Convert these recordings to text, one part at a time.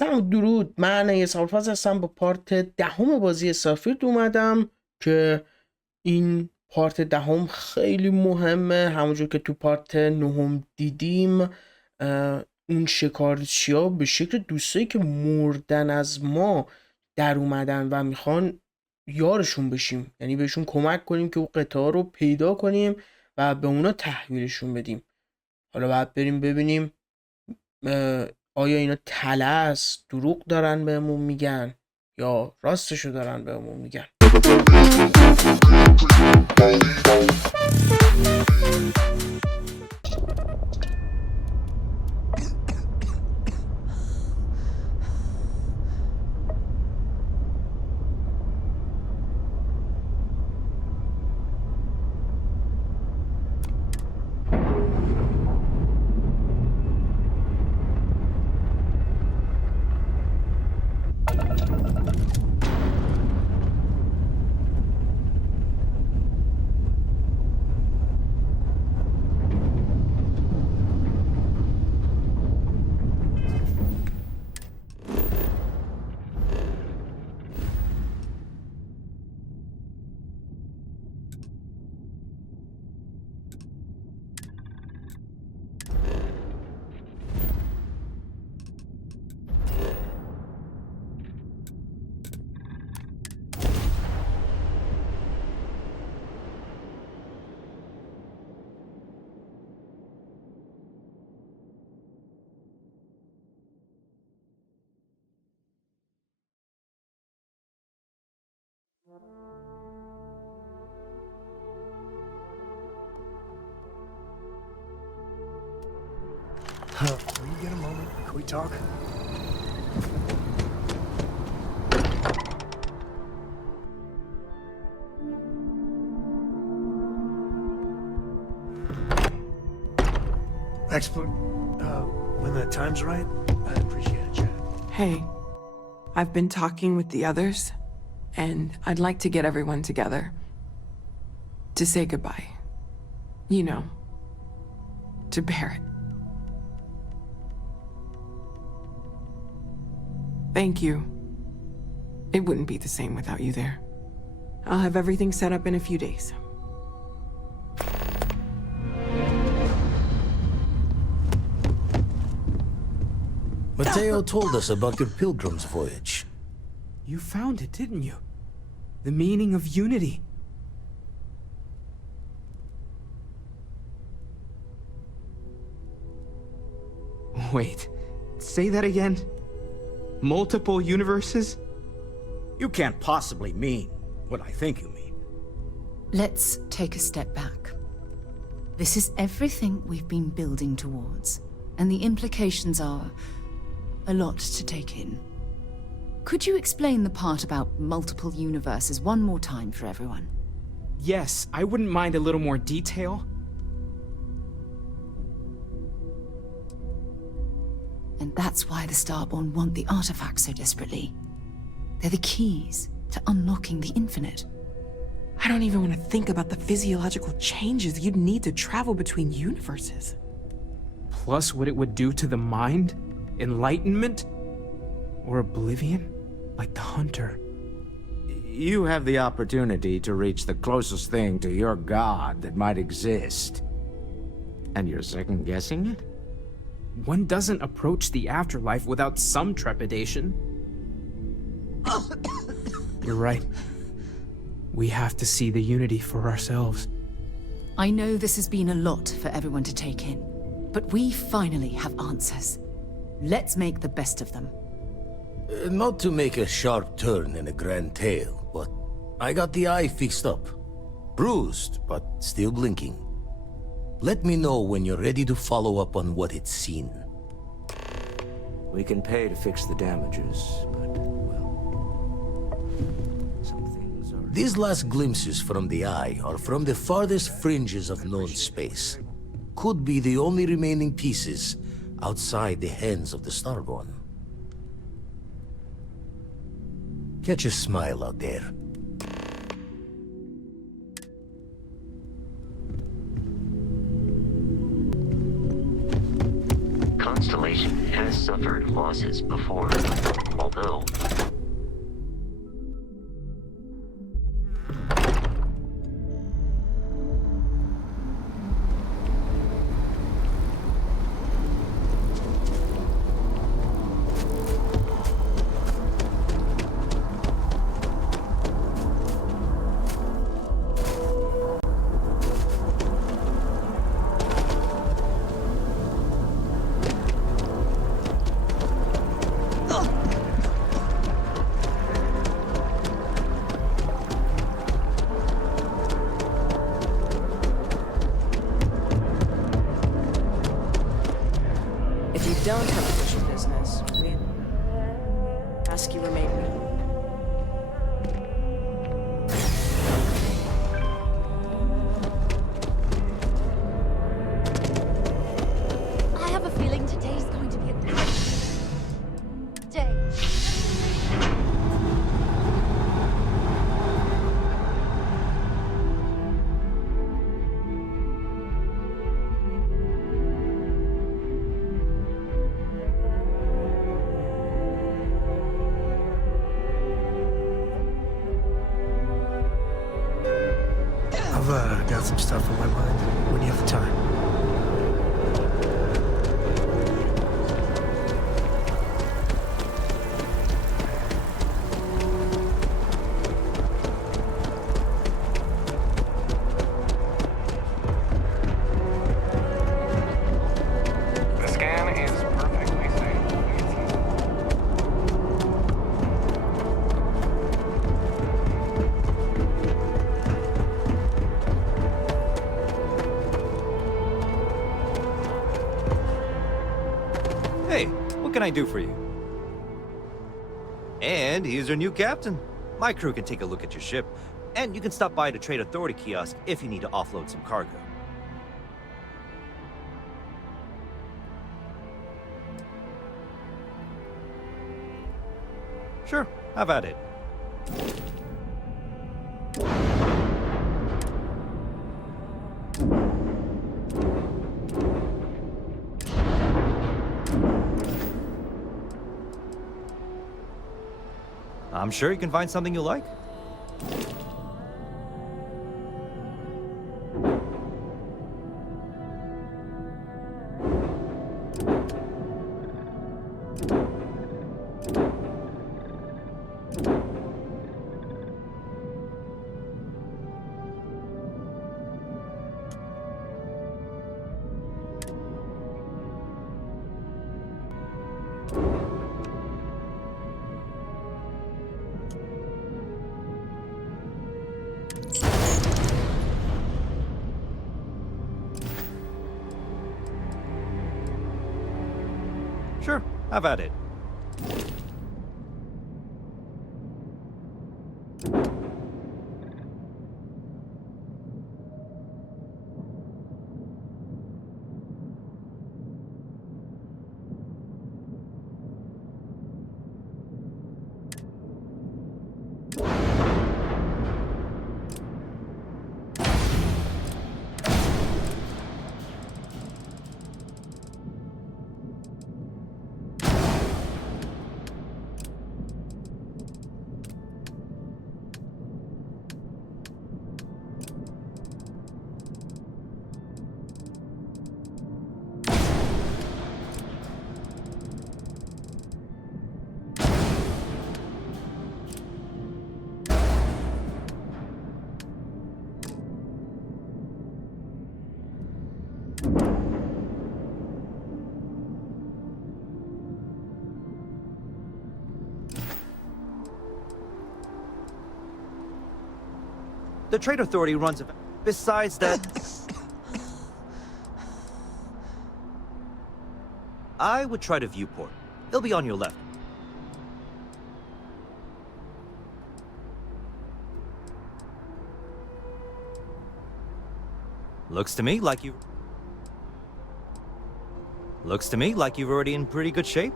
سلام درود، من یه سالفاز هستم با پارت 10 بازی استارفیلد اومدم که این پارت 10 خیلی مهمه. همونجور که تو پارت 9 دیدیم اون شکارچی‌ها به شکل دوستایی که مردن از ما در اومدن و میخوان یارشون بشیم، یعنی بهشون کمک کنیم که اون قطعه رو پیدا کنیم و به اونا تحویلشون بدیم. حالا باید بریم ببینیم آیا اینا طلسم دروغ دارن بهمون میگن یا راستشو دارن بهمون میگن. Will you get a moment? Can we talk? When the time's right, I'd appreciate a chat. Hey, I've been talking with the others, and I'd like to get everyone together to say goodbye. You know, to Barrett. Thank you. It wouldn't be the same without you there. I'll have everything set up in a few days. Mateo told us about your pilgrim's voyage. You found it, didn't you? The meaning of unity. Wait, say that again? Multiple universes? You can't possibly mean what I think you mean. Let's take a step back. This is everything we've been building towards, and the implications are a lot to take in. Could you explain the part about multiple universes one more time for everyone? Yes, I wouldn't mind a little more detail. And that's why the Starborn want the artifacts so desperately. They're the keys to unlocking the infinite. I don't even want to think about the physiological changes you'd need to travel between universes. Plus what it would do to the mind? Enlightenment? Or oblivion? Like the Hunter. You have the opportunity to reach the closest thing to your god that might exist. And you're second-guessing it? One doesn't approach the afterlife without some trepidation. You're right. We have to see the unity for ourselves. I know this has been a lot for everyone to take in, but we finally have answers. Let's make the best of them. Not to make a sharp turn in a grand tale, but I got the eye fixed up. Bruised, but still blinking. Let me know when you're ready to follow up on what it's seen. We can pay to fix the damages, but, well... some things are... These last glimpses from the eye are from the farthest fringes of known space. Could be the only remaining pieces outside the hands of the Starborn. Catch a smile out there. Constellation has has suffered losses before, although If you don't have official business, we ask you remain. I have a feeling today's going to be a great day. I've got some stuff on my mind. When you have the time. The scan is perfectly safe. Hey, what can I do for you? And here's your new captain. My crew can take a look at your ship, and you can stop by the Trade Authority kiosk if you need to offload some cargo. Sure, have at it. I'm sure you can find something you like. Sure, have at it. The Trade Authority runs a... Besides that... I would try the viewport. It'll be on your left. Looks to me like you're already in pretty good shape.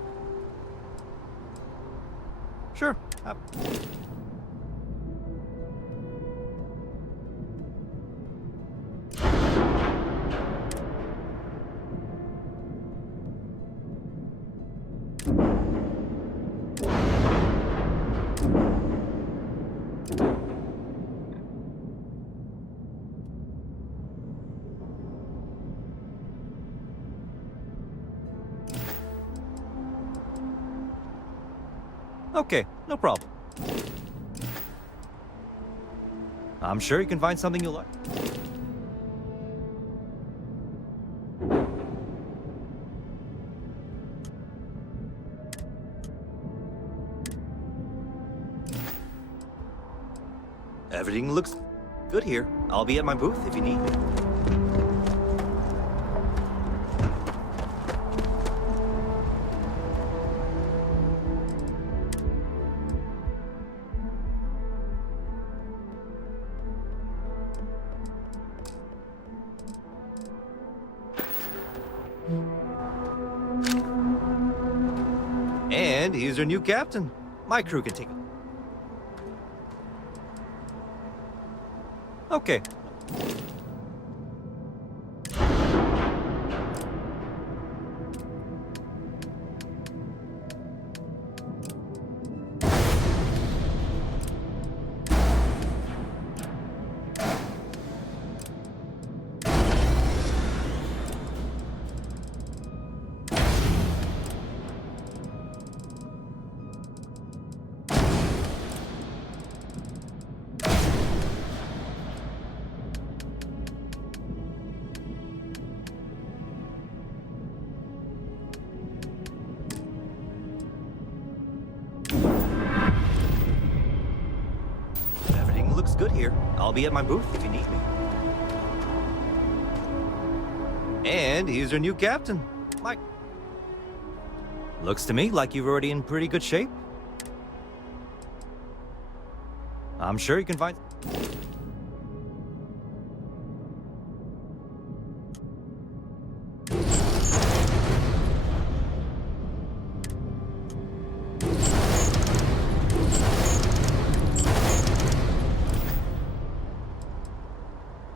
Sure. Okay, no problem. I'm sure you can find something you like. Everything looks good here. I'll be at my booth if you need me. And here's our new captain. My crew can take it. Okay. Looks good here. I'll be at my booth if you need me. And here's our new captain, Mike. Looks to me like you're already in pretty good shape. I'm sure you can find...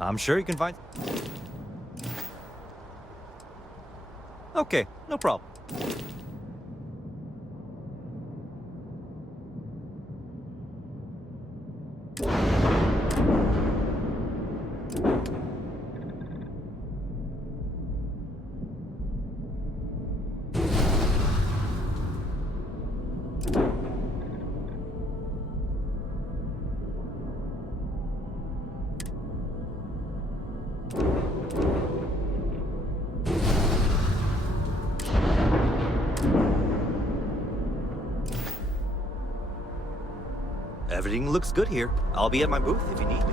I'm sure you can find... Okay, no problem. Everything looks good here. I'll be at my booth if you need me.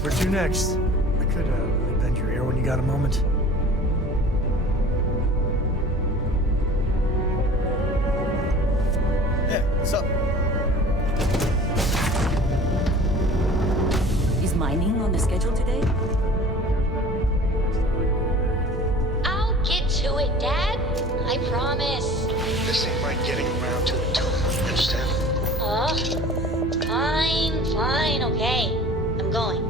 Where to next? I could bend your ear when you got a moment. Yeah, what's up? Is mining on the schedule today? Get to it, Dad. I promise. This ain't like getting around to it till, understand? Fine, okay. I'm going.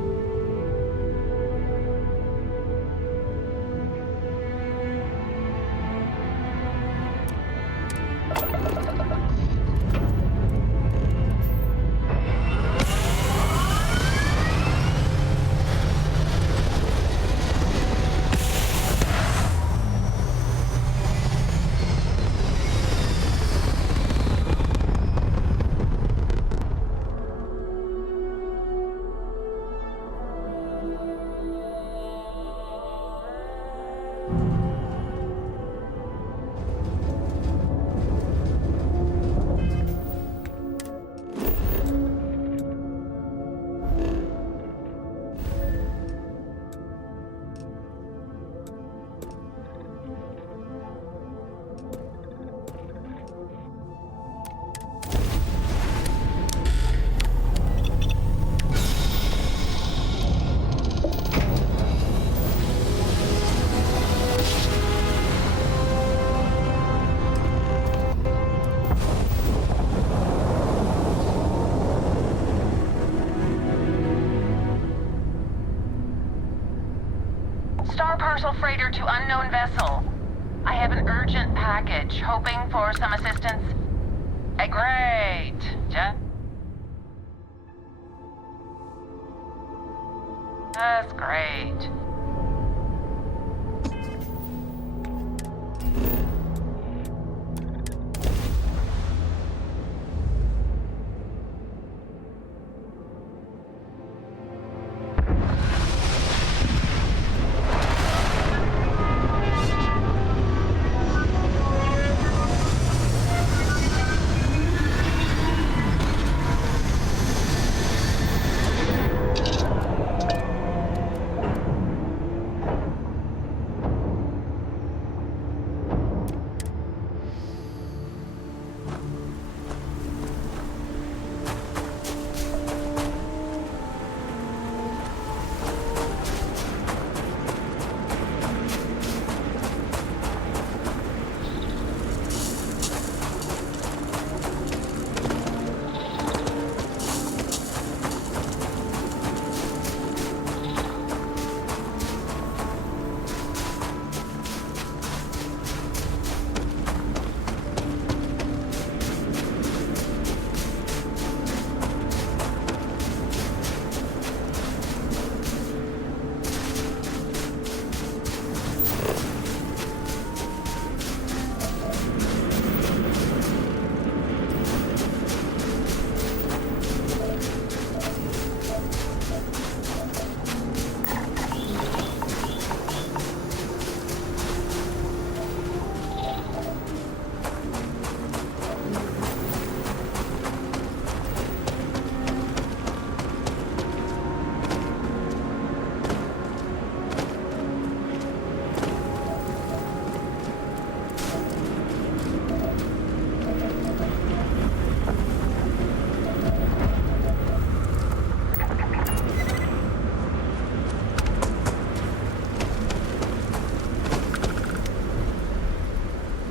Star parcel freighter to unknown vessel. I have an urgent package, hoping for some assistance. Great. That's great.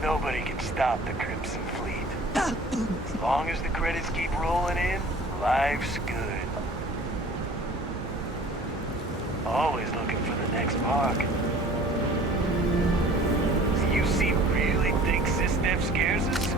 Nobody can stop the Crimson Fleet. As long as the credits keep rolling in, life's good. Always looking for the next mark. You really think System scares us?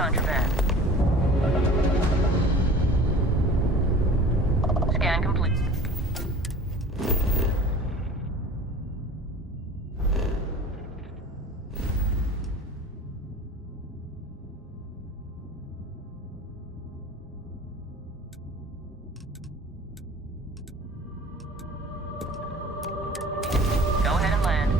contraband. Scan complete. Go ahead and land.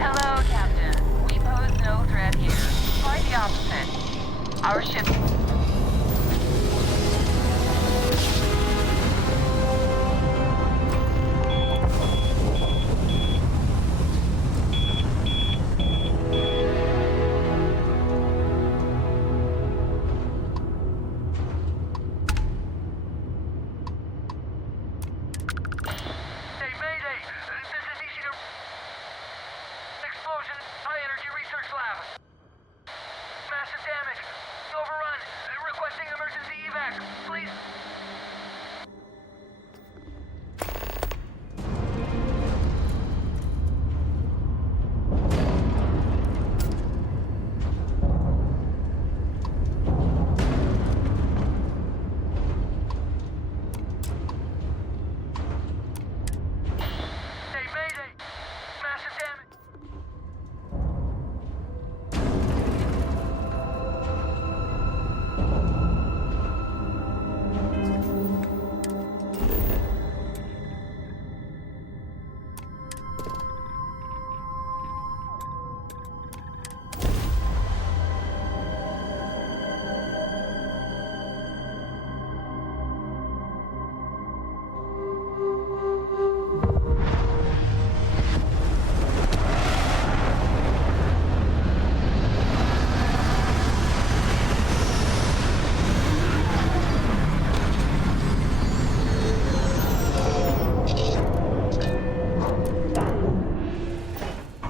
Hello, Captain. We pose no threat here. Quite the opposite. Our ship...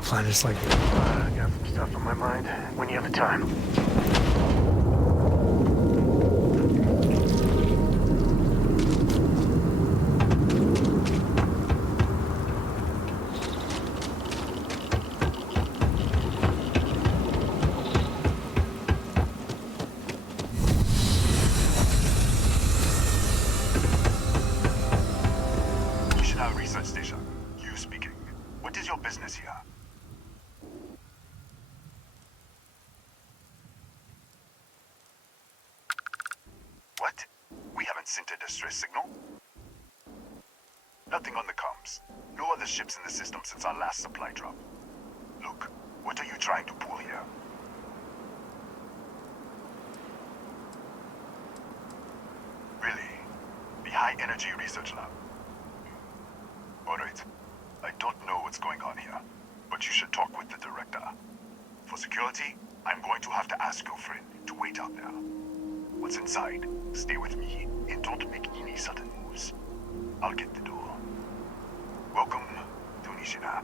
Planets like I got some stuff on my mind. When you have the time. Missionary Research Station. You speaking. What is your business here? What? We haven't sent a distress signal? Nothing on the comms. No other ships in the system since our last supply drop. Look, what are you trying to pull here? Really? The High Energy Research Lab? Alright. I don't know what's going on here, but you should talk with the director. For security, I'm going to have to ask your friend to wait out there. What's inside, stay with me and don't make any sudden moves. I'll get the door. Welcome to Nishina.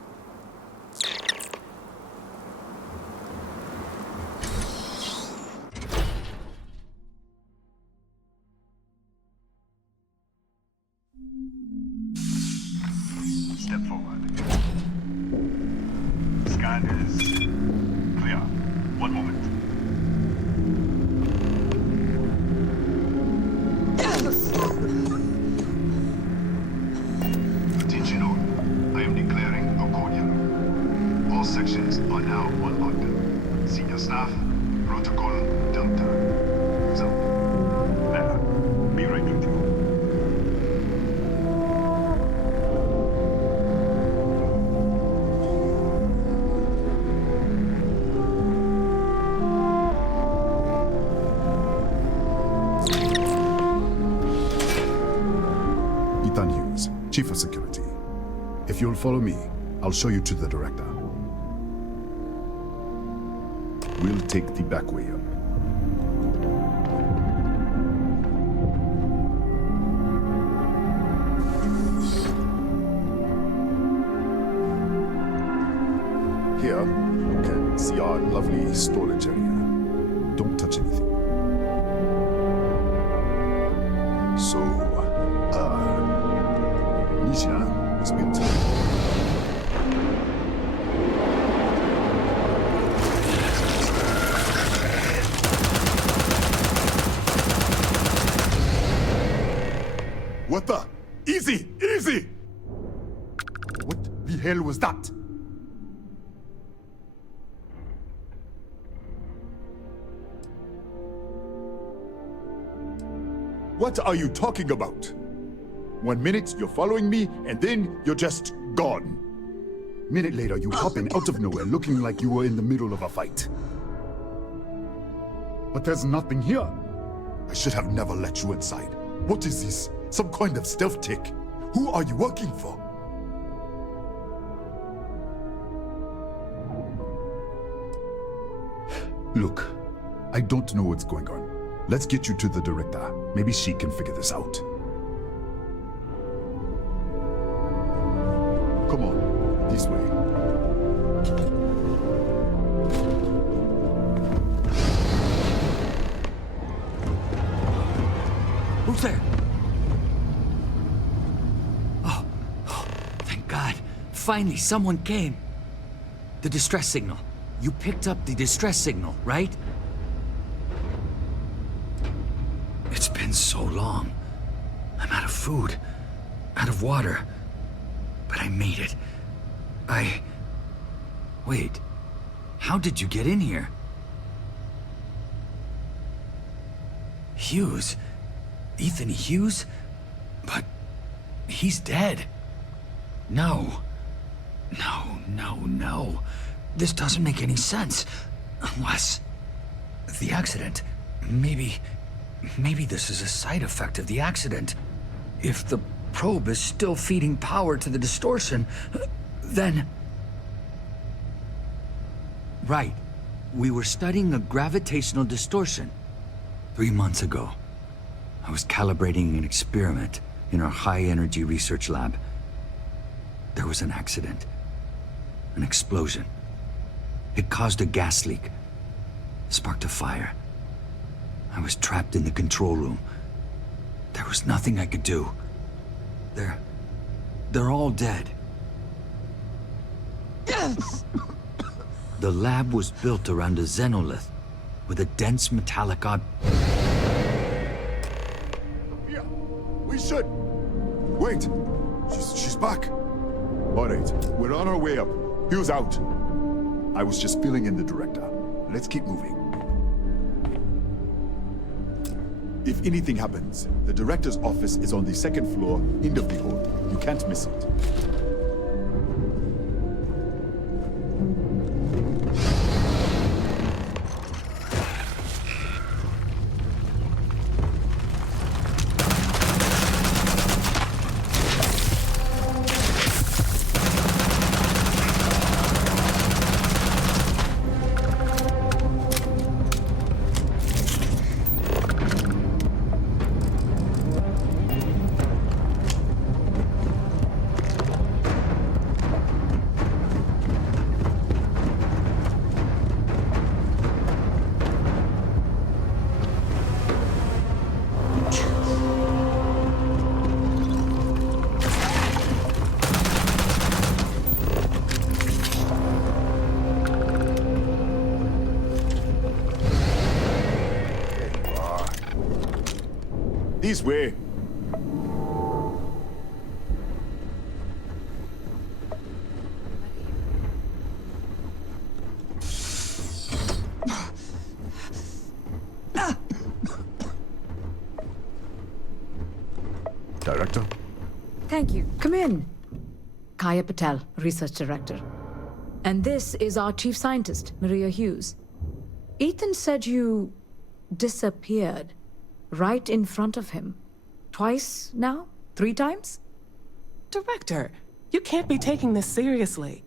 Protocol Delta. So, there. Be right with you. Ethan Hughes, Chief of Security. If you'll follow me, I'll show you to the director. We'll take the back way up. Here, you can see our lovely storage area. Don't touch anything. So, Nisha was built. What the? Easy! Easy! What the hell was that? What are you talking about? 1 minute you're following me, and then you're just gone. Minute later you hop in out of nowhere looking like you were in the middle of a fight. But there's nothing here. I should have never let you inside. What is this? Some kind of stealth tech? Who are you working for? Look, I don't know what's going on. Let's get you to the director. Maybe she can figure this out. Come on, this way. Who's there? Oh, thank God. Finally, someone came. The distress signal. You picked up the distress signal, right? It's been so long. I'm out of food, out of water. But I made it. Wait. How did you get in here? Hughes? Ethan Hughes? But he's dead. No. No. This doesn't make any sense. Unless... the accident. Maybe this is a side effect of the accident. If the probe is still feeding power to the distortion, then... Right. We were studying a gravitational distortion. 3 months ago, I was calibrating an experiment in our high-energy research lab. There was an accident. An explosion. It caused a gas leak. Sparked a fire. I was trapped in the control room. There was nothing I could do. They're all dead. The lab was built around a xenolith with a dense metallic Yeah, we should. Wait, she's back. All right, we're on our way up. Hughes out. I was just filling in the director. Let's keep moving. If anything happens, the director's office is on the 2nd floor, end of the hall. You can't miss it. This way. Director? Thank you. Come in. Kaya Patel, Research Director. And this is our Chief Scientist, Maria Hughes. Ethan said you disappeared right in front of him. Twice now? 3 times? Director, you can't be taking this seriously.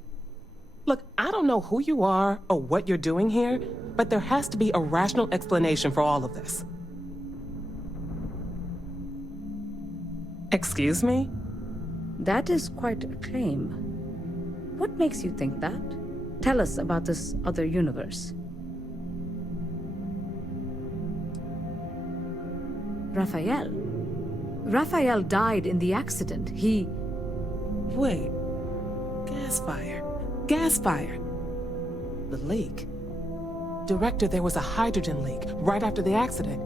Look, I don't know who you are or what you're doing here, but there has to be a rational explanation for all of this. Excuse me? That is quite a claim. What makes you think that? Tell us about this other universe. Raphael. Raphael died in the accident. He... Wait. Gas fire. Gas fire. The leak. Director, there was a hydrogen leak right after the accident.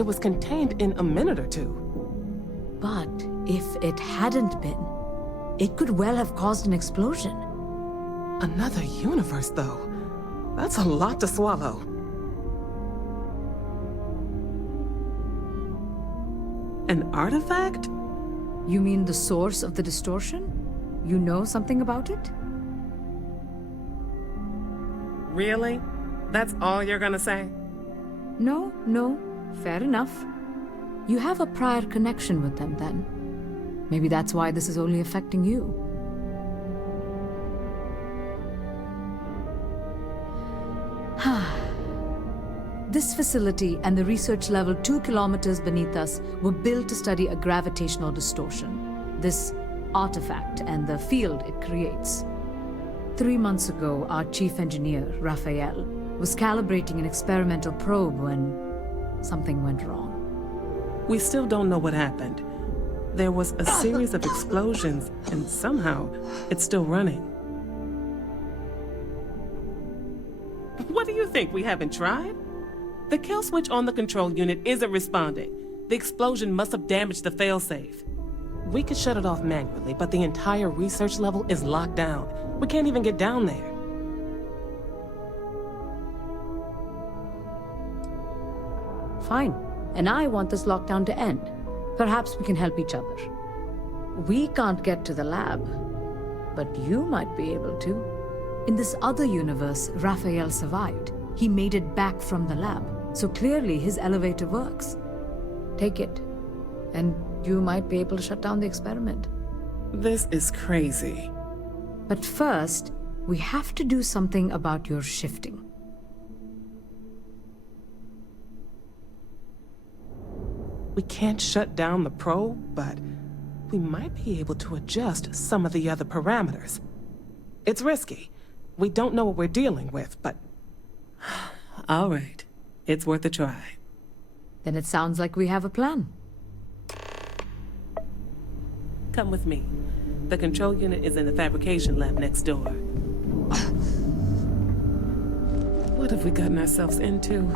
It was contained in a minute or 2. But if it hadn't been, it could well have caused an explosion. Another universe, though. That's a lot to swallow. An artifact? You mean the source of the distortion? You know something about it? Really? That's all you're gonna say? No, fair enough. You have a prior connection with them then. Maybe that's why this is only affecting you. This facility and the research level 2 kilometers beneath us were built to study a gravitational distortion, this artifact and the field it creates. 3 months ago, our chief engineer, Raphael, was calibrating an experimental probe when something went wrong. We still don't know what happened. There was a series of explosions, and somehow it's still running. What do you think, we haven't tried? The kill switch on the control unit isn't responding. The explosion must have damaged the failsafe. We could shut it off manually, but the entire research level is locked down. We can't even get down there. Fine. And I want this lockdown to end. Perhaps we can help each other. We can't get to the lab, but you might be able to. In this other universe, Raphael survived. He made it back from the lab, so clearly his elevator works. Take it, and you might be able to shut down the experiment. This is crazy. But first, we have to do something about your shifting. We can't shut down the probe, but we might be able to adjust some of the other parameters. It's risky. We don't know what we're dealing with, but... All right. It's worth a try. Then it sounds like we have a plan. Come with me. The control unit is in the fabrication lab next door. What have we gotten ourselves into?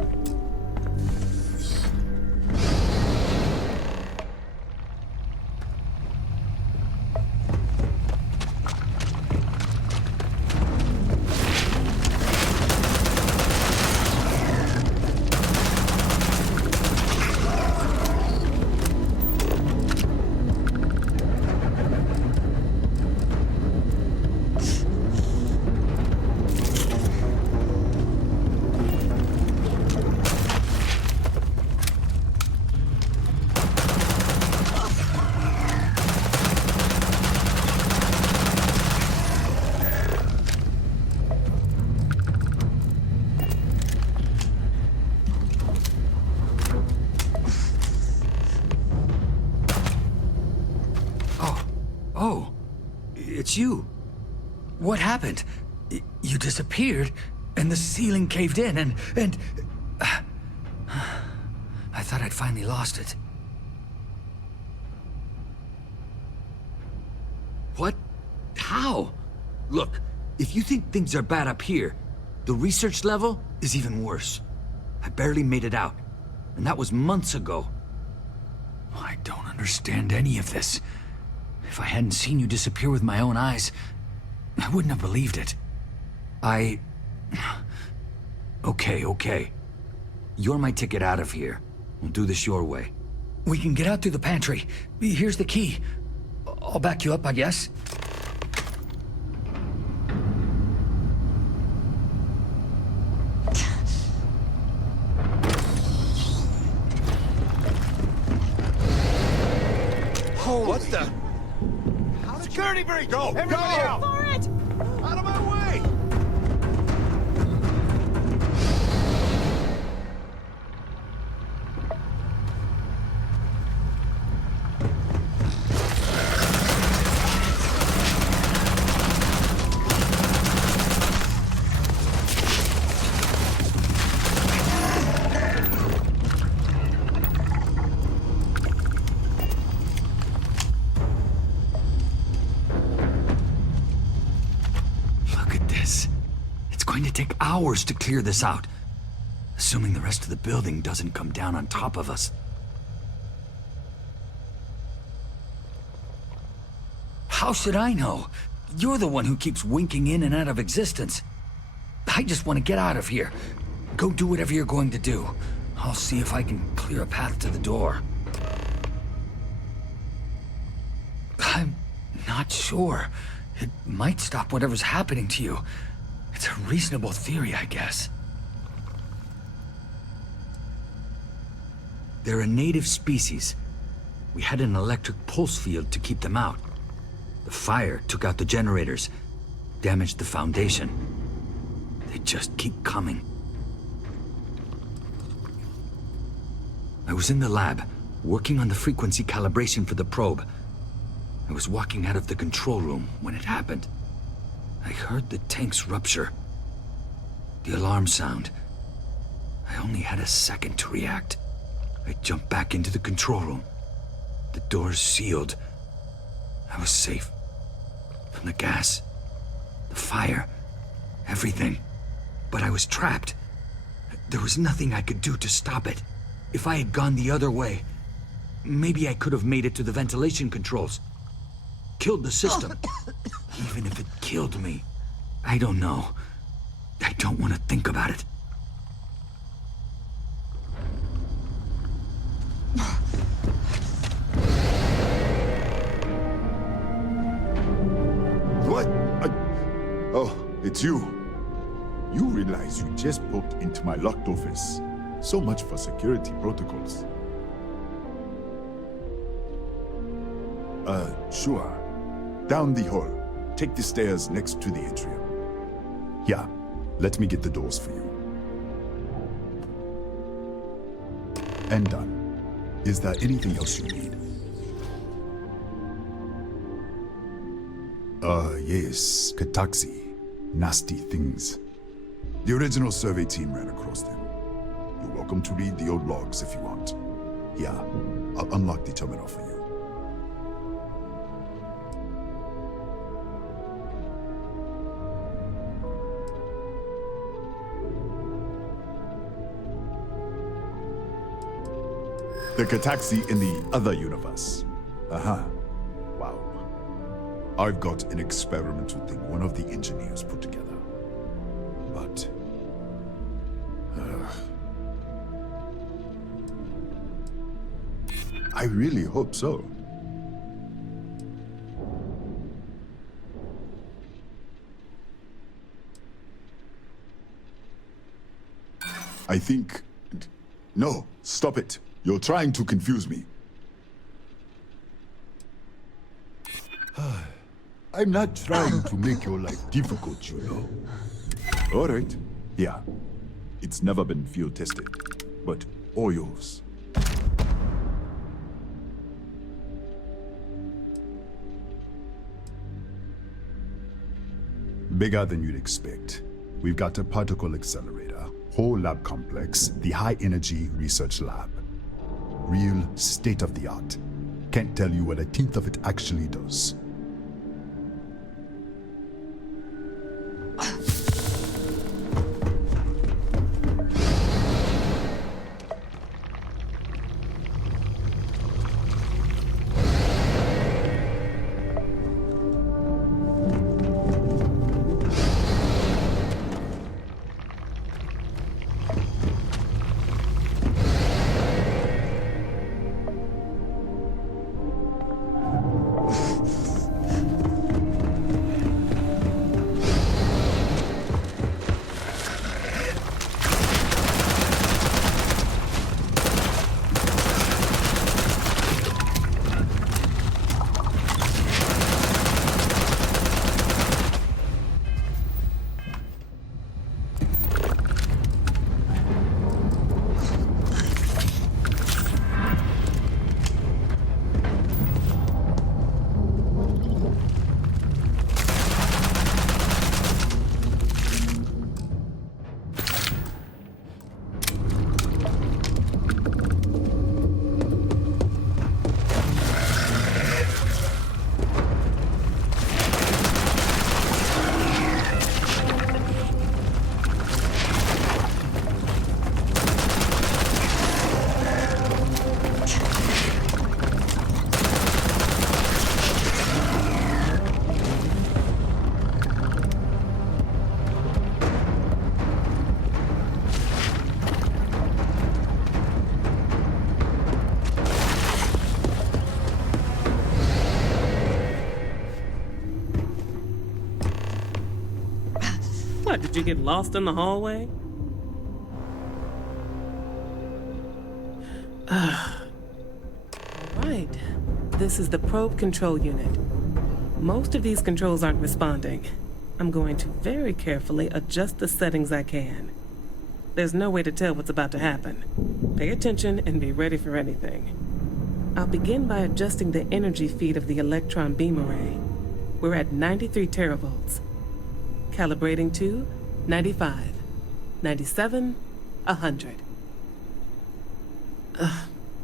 It's you. What happened? You disappeared, and the ceiling caved in, and... I thought I'd finally lost it. What? How? Look, if you think things are bad up here, the research level is even worse. I barely made it out, and that was months ago. I don't understand any of this. If I hadn't seen you disappear with my own eyes, I wouldn't have believed it. Okay. You're my ticket out of here. We'll do this your way. We can get out through the pantry. Here's the key. I'll back you up, I guess. What the? Security breach! Go! Everybody out! For it! Out of my way! Hours to clear this out, assuming the rest of the building doesn't come down on top of us. How should I know? You're the one who keeps winking in and out of existence. I just want to get out of here. Go do whatever you're going to do. I'll see if I can clear a path to the door. I'm not sure. It might stop whatever's happening to you. It's a reasonable theory, I guess. They're a native species. We had an electric pulse field to keep them out. The fire took out the generators, damaged the foundation. They just keep coming. I was in the lab, working on the frequency calibration for the probe. I was walking out of the control room when it happened. I heard the tanks rupture. The alarm sound. I only had a second to react. I jumped back into the control room. The doors sealed. I was safe. From the gas, the fire, everything. But I was trapped. There was nothing I could do to stop it. If I had gone the other way, maybe I could have made it to the ventilation controls. Killed the system. Even if it killed me, I don't know. I don't want to think about it. What? Oh, it's you. You realize you just poked into my locked office. So much for security protocols. Sure. Down the hall. Take the stairs next to the atrium. Yeah, let me get the doors for you. And done. Is there anything else you need? Yes, Kataxi. Nasty things. The original survey team ran across them. You're welcome to read the old logs if you want. Yeah, I'll unlock the terminal for you. The Kataxi in the other universe. Wow. I've got an experimental thing one of the engineers put together. But... I really hope so. I think... No, stop it. You're trying to confuse me. I'm not trying to make your life difficult, you know. All right. Yeah. It's never been field tested, but all yours. Bigger than you'd expect. We've got a particle accelerator, whole lab complex, the high energy research lab. Real state-of-the-art. Can't tell you what a tenth of it actually does. Did you get lost in the hallway? Right. This is the probe control unit. Most of these controls aren't responding. I'm going to very carefully adjust the settings I can. There's no way to tell what's about to happen. Pay attention and be ready for anything. I'll begin by adjusting the energy feed of the electron beam array. We're at 93 teravolts. Calibrating to 95, 97, 100.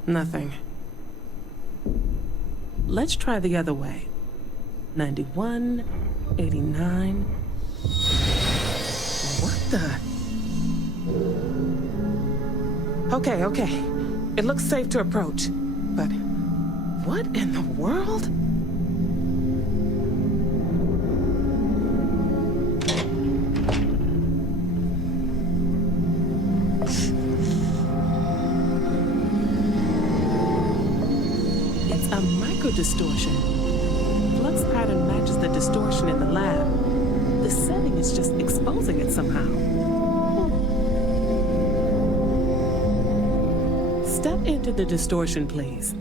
Nothing. Let's try the other way. 91, 89. What the? Okay. It looks safe to approach. But what in the world? It's a microdistortion. Flux pattern matches the distortion in the lab. The setting is just exposing it somehow. Step into the distortion, please.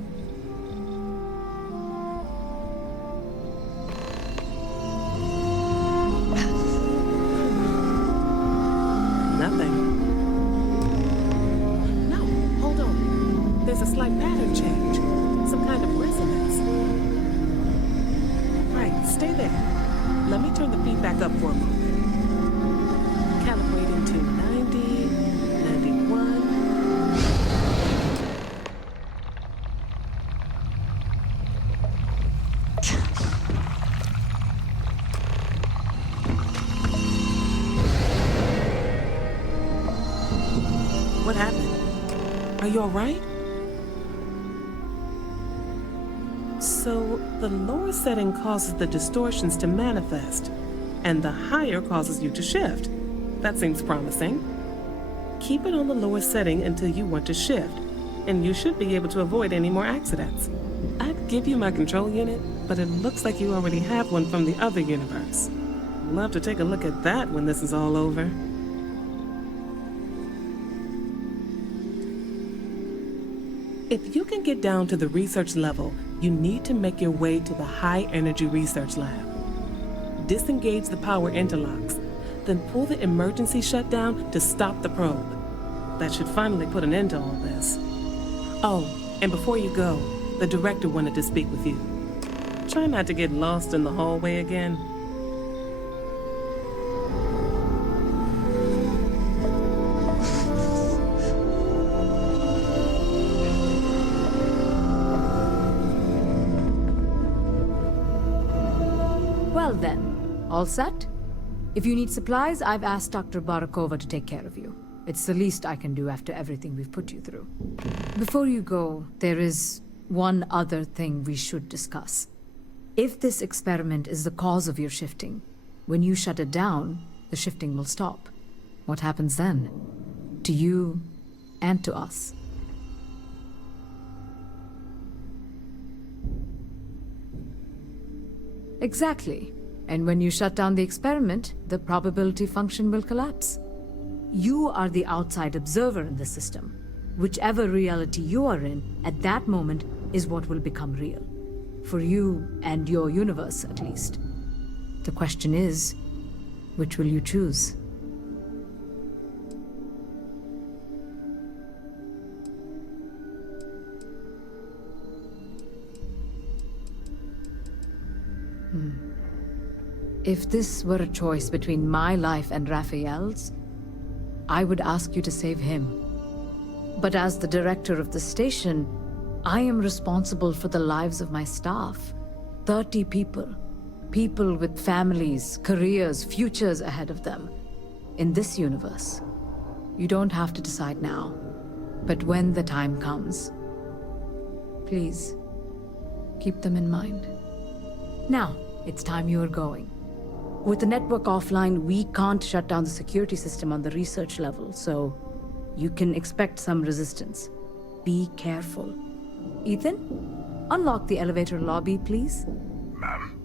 Nothing. No, hold on. There's a slight pattern change. Some kind of resonance. Right, stay there. Let me turn the feedback up for a moment. Calibrating to 90, 91. What happened? Are you all right? So, the lower setting causes the distortions to manifest, and the higher causes you to shift. That seems promising. Keep it on the lower setting until you want to shift, and you should be able to avoid any more accidents. I'd give you my control unit, but it looks like you already have one from the other universe. Love to take a look at that when this is all over. If you can get down to the research level, you need to make your way to the high energy research lab. Disengage the power interlocks, then pull the emergency shutdown to stop the probe. That should finally put an end to all this. Oh, and before you go, the director wanted to speak with you. Try not to get lost in the hallway again. Well then, all set? If you need supplies, I've asked Dr. Barakova to take care of you. It's the least I can do after everything we've put you through. Before you go, there is one other thing we should discuss. If this experiment is the cause of your shifting, when you shut it down, the shifting will stop. What happens then? To you and to us. Exactly. And when you shut down the experiment, the probability function will collapse. You are the outside observer in the system. Whichever reality you are in, at that moment, is what will become real. For you and your universe, at least. The question is, which will you choose? If this were a choice between my life and Raphael's, I would ask you to save him. But as the director of the station, I am responsible for the lives of my staff. 30 people. People with families, careers, futures ahead of them. In this universe. You don't have to decide now. But when the time comes, please, keep them in mind. Now, it's time you are going. With the network offline, we can't shut down the security system on the research level, so you can expect some resistance. Be careful. Ethan, unlock the elevator lobby, please. Ma'am,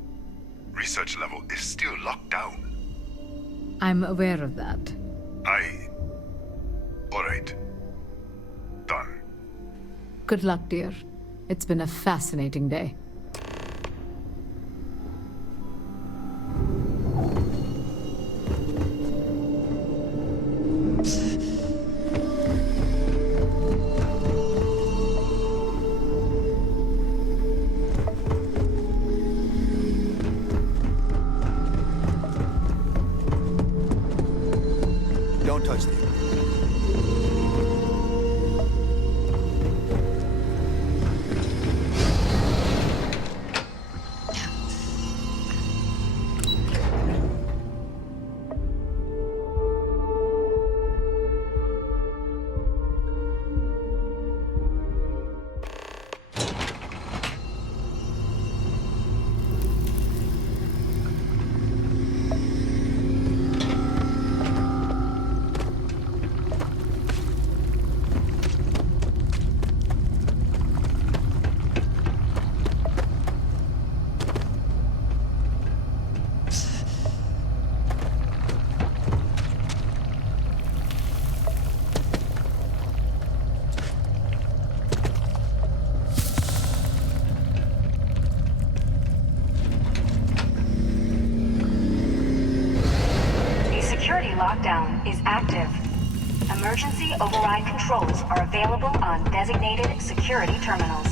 research level is still locked down. I'm aware of that. All right. Done. Good luck, dear. It's been a fascinating day. Don't touch the... Lockdown is active. Emergency override controls are available on designated security terminals.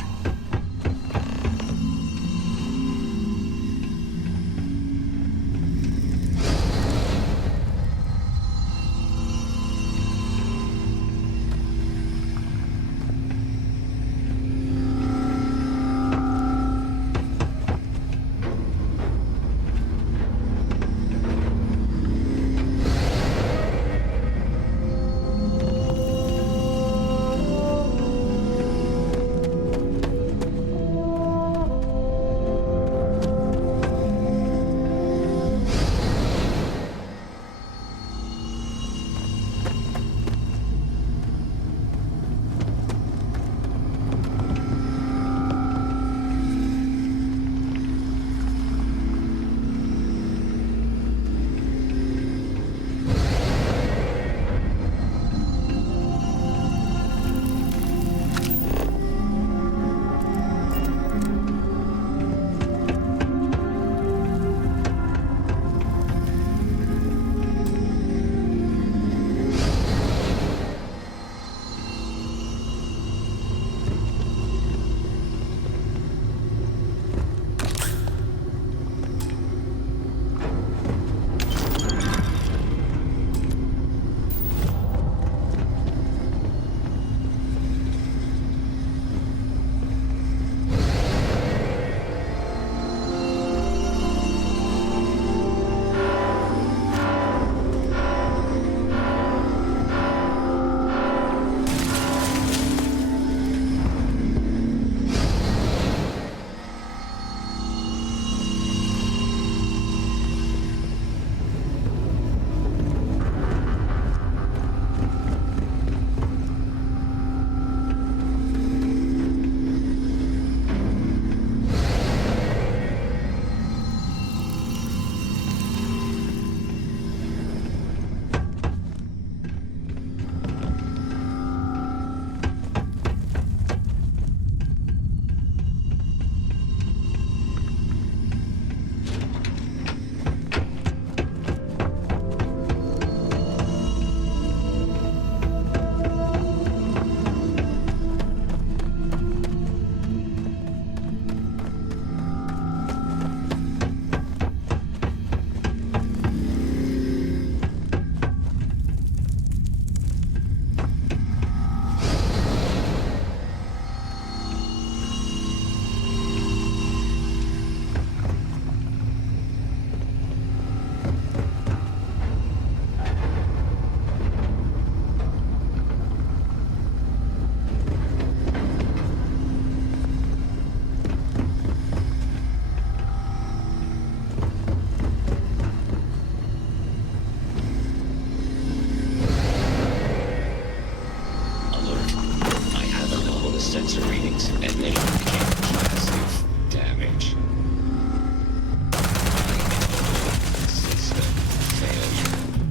sensor readings and they indicate massive damage. System failure.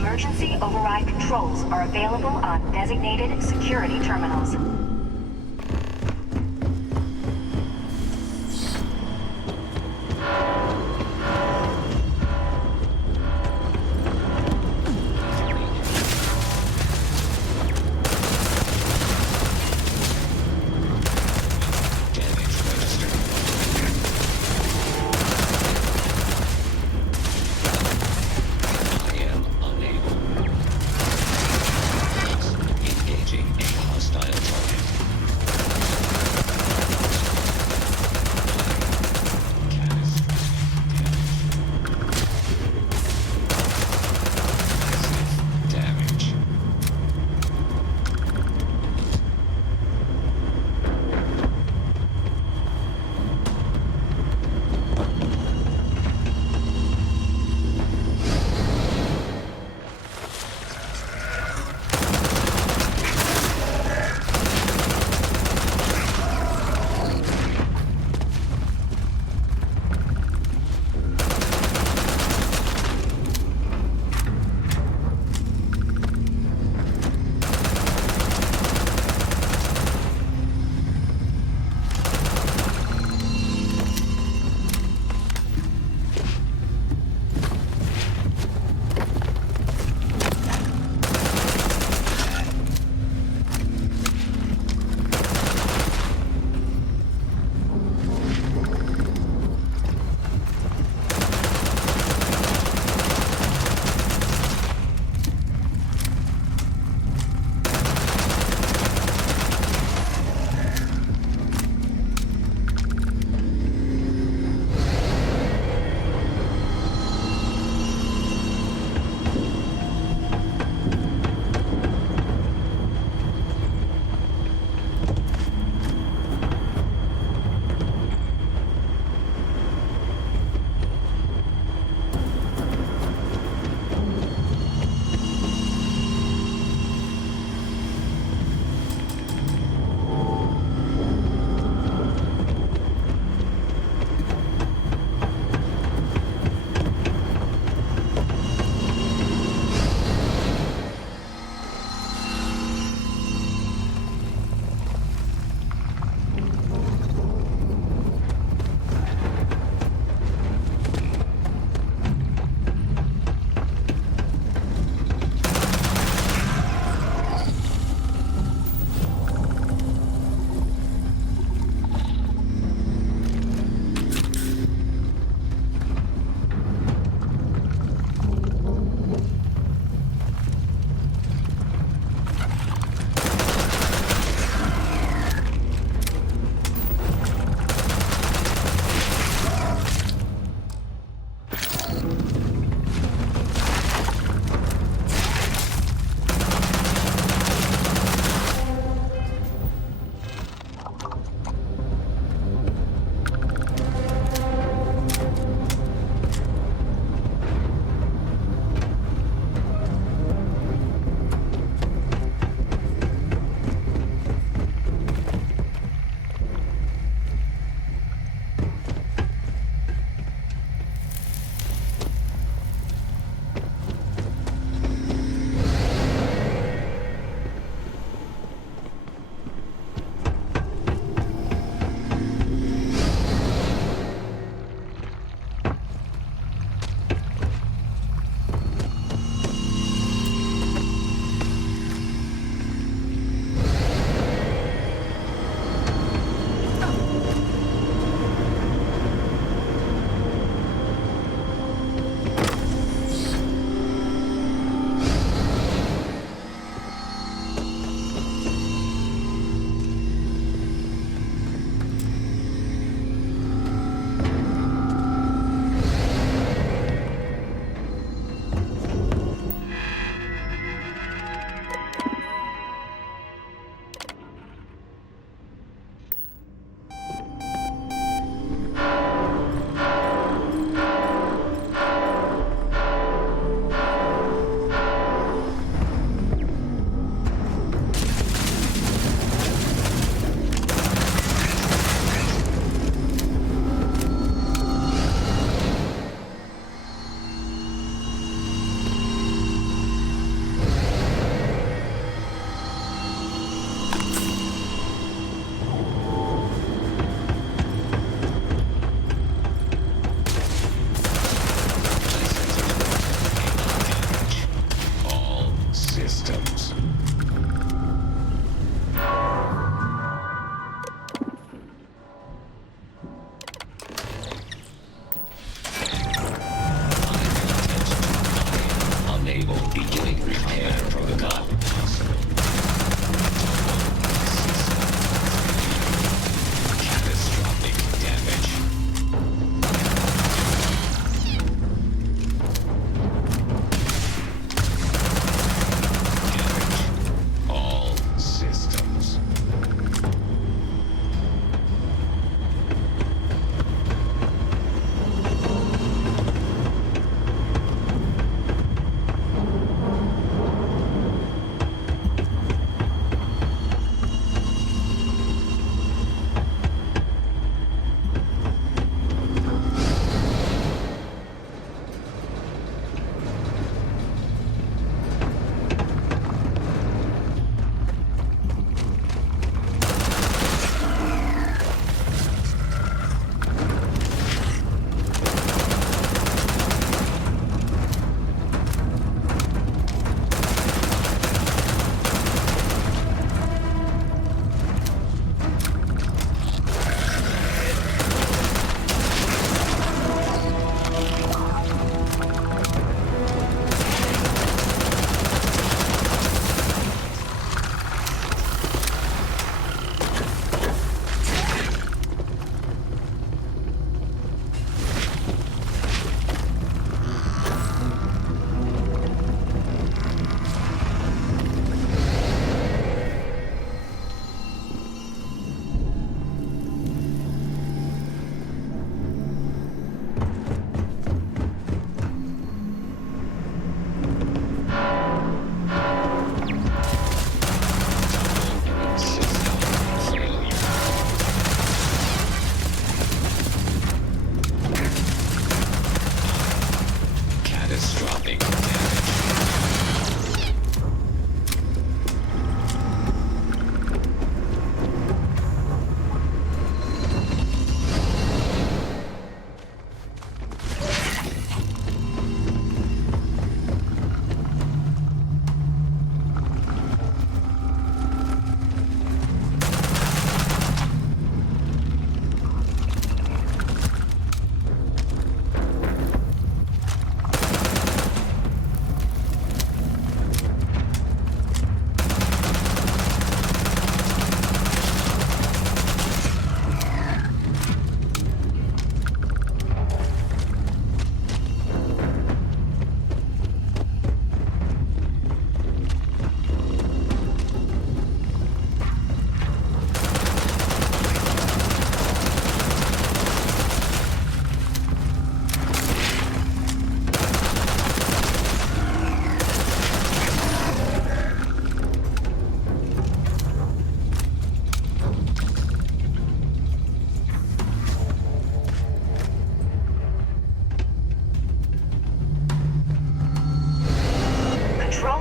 Emergency override controls are available on designated security terminals. Engaging a hostile target.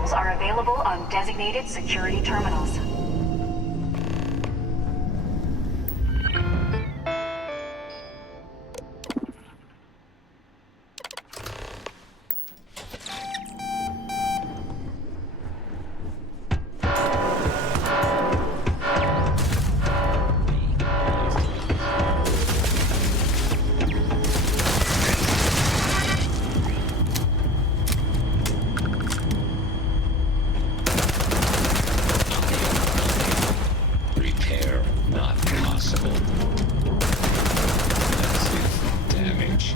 controls are available on designated security terminals. Repair not possible. Massive damage.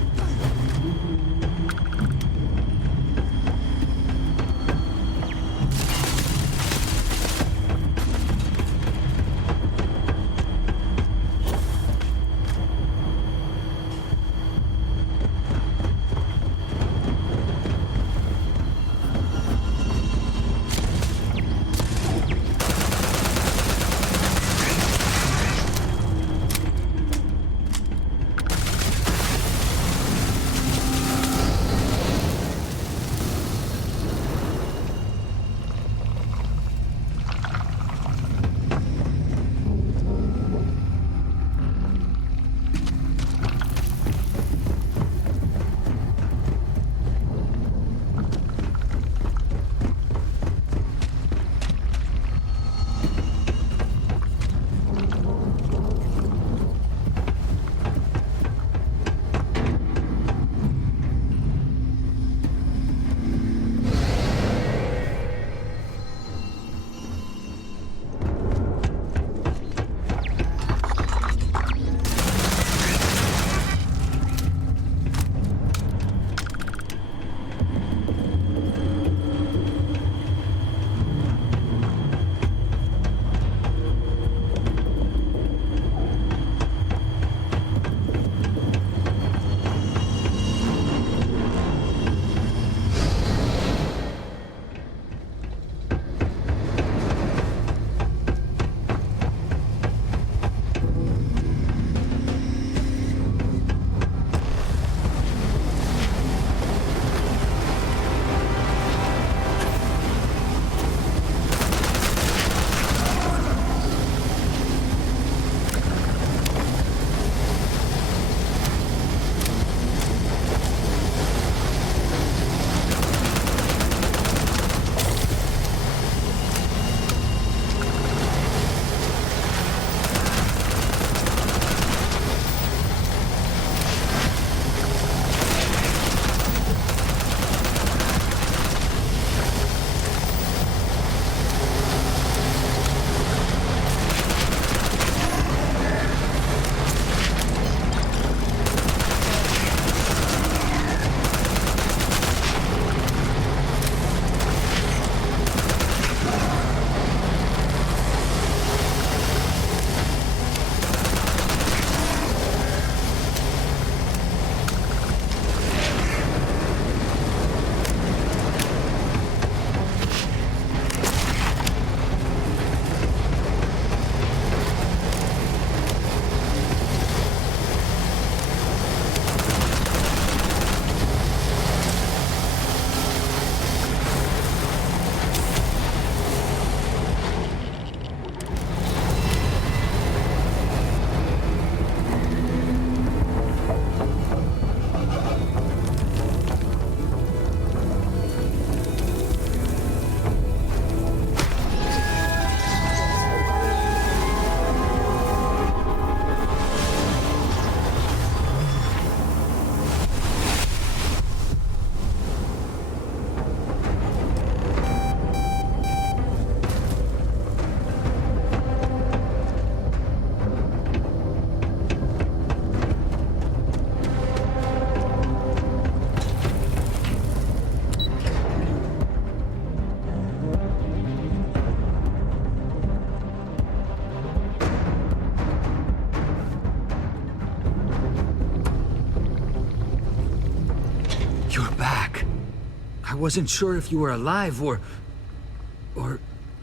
I wasn't sure if you were alive or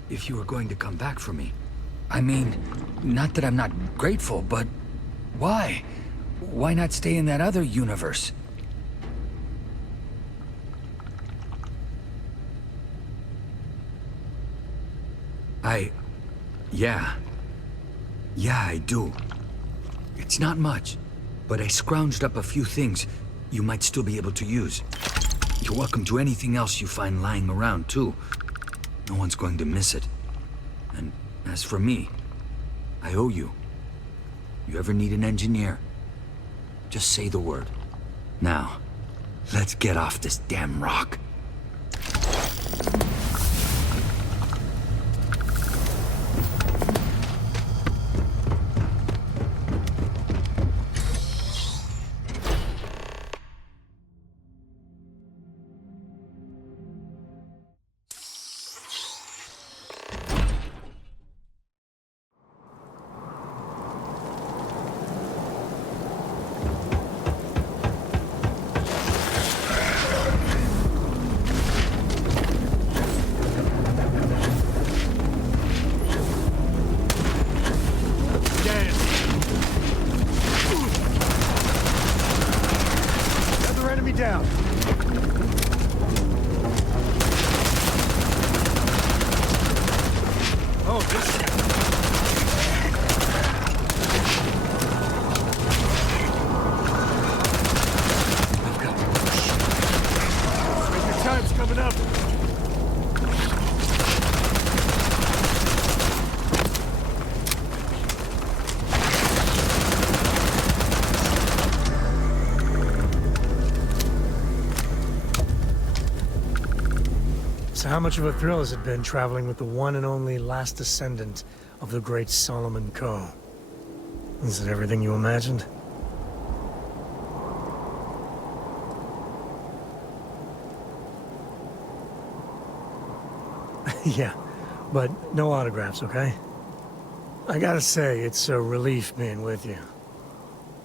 if you were going to come back for me. I mean, not that I'm not grateful, but why? Why not stay in that other universe? Yeah. Yeah, I do. It's not much, but I scrounged up a few things you might still be able to use. You're welcome to anything else you find lying around, too. No one's going to miss it. And as for me, I owe you. You ever need an engineer, just say the word. Now, let's get off this damn rock. Down. Oh, this shit. I've got your time's coming up. So how much of a thrill has it been traveling with the one and only last descendant of the great Solomon Coe? Is it everything you imagined? Yeah, but no autographs, okay? I gotta say, it's a relief being with you.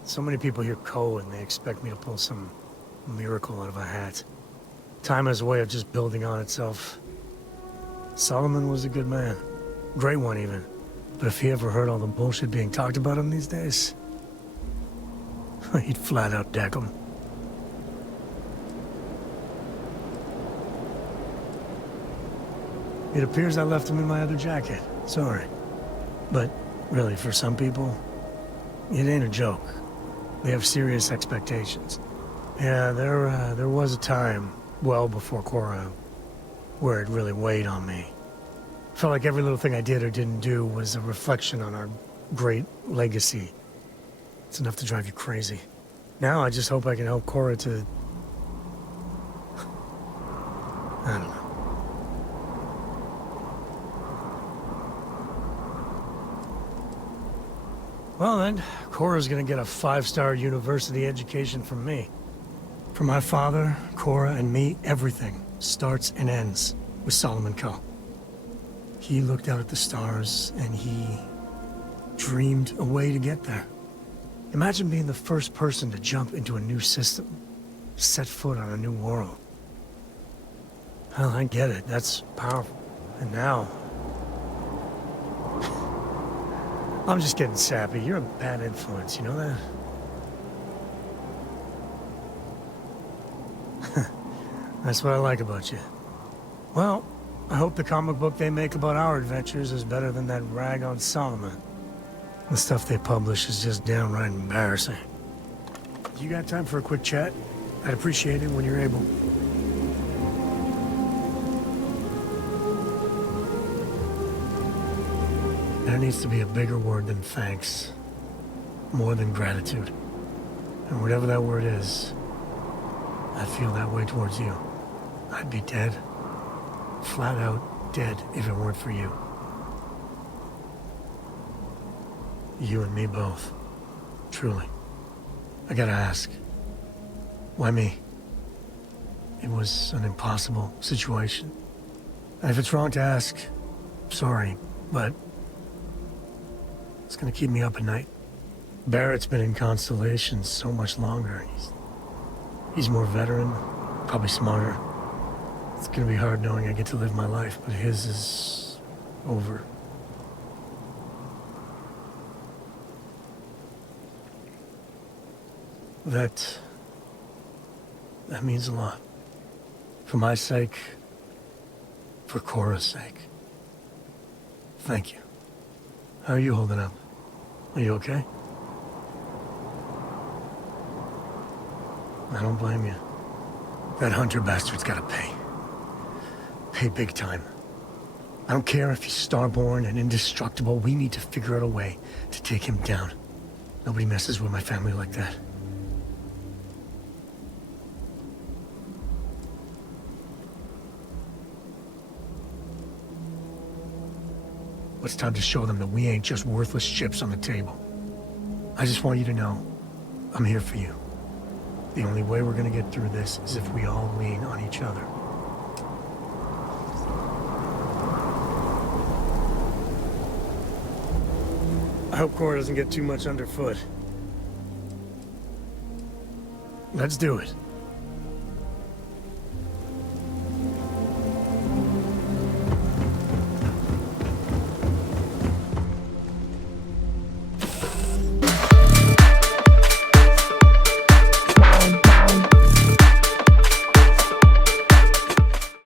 So many people hear Coe and they expect me to pull some miracle out of a hat. Time has a way of just building on itself. Solomon was a good man. Great one, even. But if he ever heard all the bullshit being talked about him these days, he'd flat out deck him. It appears I left him in my other jacket. Sorry. But really, for some people, it ain't a joke. They have serious expectations. Yeah, there was a time well before Cora, where it really weighed on me. Felt like every little thing I did or didn't do was a reflection on our great legacy. It's enough to drive you crazy. Now I just hope I can help Cora to... I don't know. Well then, Cora's gonna get a 5-star university education from me. For my father, Cora, and me, everything starts and ends with Solomon Coe. He looked out at the stars, and he dreamed a way to get there. Imagine being the first person to jump into a new system, set foot on a new world. Well, I get it. That's powerful. And now... I'm just getting sappy. You're a bad influence, you know that? That's what I like about you. Well, I hope the comic book they make about our adventures is better than that rag on Solomon. The stuff they publish is just downright embarrassing. You got time for a quick chat? I'd appreciate it when you're able. There needs to be a bigger word than thanks. More than gratitude. And whatever that word is, I feel that way towards you. I'd be dead. Flat out dead if it weren't for you. You and me both. Truly. I gotta ask. Why me? It was an impossible situation. And if it's wrong to ask, sorry, but it's gonna keep me up at night. Barrett's been in Constellation so much longer. He's more veteran, probably smarter. It's gonna be hard knowing I get to live my life, but his is over. That means a lot. For my sake, for Cora's sake. Thank you. How are you holding up? Are you okay? I don't blame you. That hunter bastard's gotta pay. Pay big time. I don't care if he's starborn and indestructible. We need to figure out a way to take him down. Nobody messes with my family like that. It's time to show them that we ain't just worthless chips on the table. I just want you to know, I'm here for you. The only way we're gonna get through this is if we all lean on each other. I hope Cora doesn't get too much underfoot. Let's do it.